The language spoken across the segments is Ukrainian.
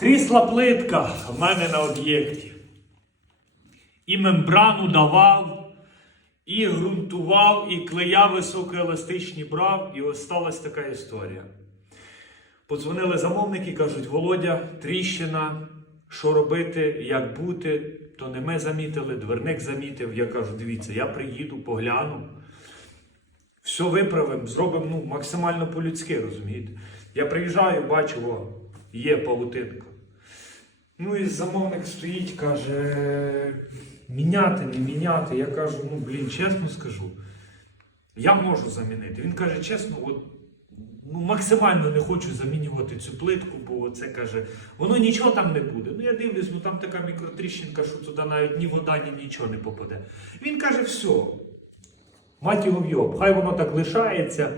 Трісла плитка в мене на об'єкті. І мембрану давав, і ґрунтував, і клея високоеластичні брав, і ось сталася така історія. Подзвонили замовники, кажуть, Володя, тріщина, що робити, як бути, то не ми замітили, дверник замітив. Я кажу, дивіться, я приїду, погляну, все виправимо, зробимо ну, максимально по-людськи, розумієте? Я приїжджаю, бачу, о, є павутинка. Ну і замовник стоїть, каже, міняти, не міняти. Я кажу, ну блін, чесно скажу, я можу замінити. Він каже, чесно, от, ну, максимально не хочу замінювати цю плитку, бо це каже, воно нічого там не буде. Ну я дивлюсь, ну там така мікротріщинка, що туди навіть ні вода, ні нічого не попаде. Він каже, все, мать його вйоб, хай воно так лишається.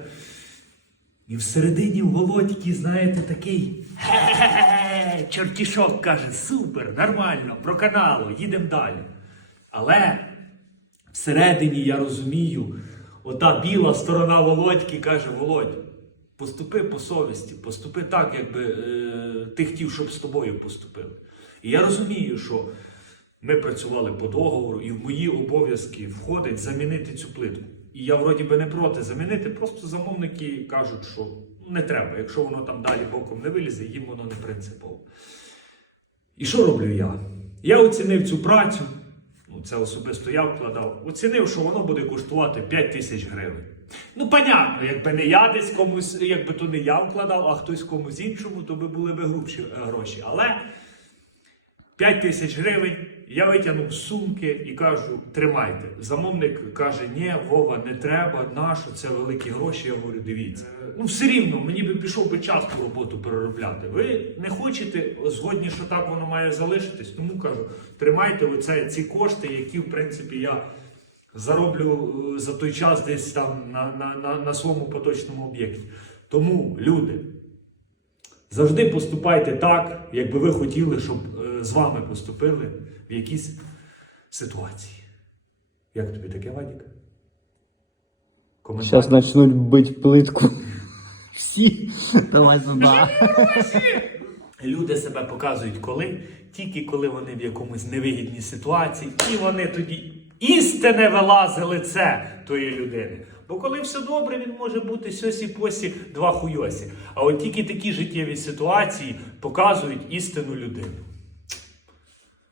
І всередині в Володьки, знаєте, такий «Ге-ге-ге-ге», чортішок каже, супер, нормально, проканало, їдемо далі. Але всередині я розумію, ота біла сторона Володьки каже: Володь, поступи по совісті, поступи так, якби е, ти хотів, щоб з тобою поступили. І я розумію, що ми працювали по договору, і в мої обов'язки входить замінити цю плитку. І я вроді би не проти замінити, просто замовники кажуть, що не треба. Якщо воно там далі боком не вилізе, їм воно не принципово. І що роблю я? Я оцінив цю працю, ну це особисто я вкладав, оцінив, що воно буде коштувати 5 тисяч гривень. Ну, понятно, якби не я десь комусь, якби то не я вкладав, а хтось комусь іншому, то би були б грубші е, гроші. Але 5 тисяч гривень я витягнув сумки і кажу: тримайте. Замовник каже: ні, Вова, не треба, нащо, це великі гроші. Я говорю, дивіться. Ну, все рівно, мені би пішов би час ту роботу переробляти. Ви не хочете, згодні, що так воно має залишитись, тому кажу, тримайте оце, ці кошти, які, в принципі, я зароблю е, за той час десь там на, на, на, на своєму поточному об'єкті. Тому, люди, Завжди поступайте так, як би ви хотіли, щоб е, з вами поступили в якійсь ситуації. Як тобі таке, Вадік? Зараз почнуть бити плитку. Всі. Давай сюди. Люди себе показують коли? Тільки коли вони в якомусь невигідній ситуації, і вони тоді істинне вилазить лице тої людини. Бо коли все добре, він може бути сьосі посі два хуйосі. А от тільки такі життєві ситуації показують істинну людину.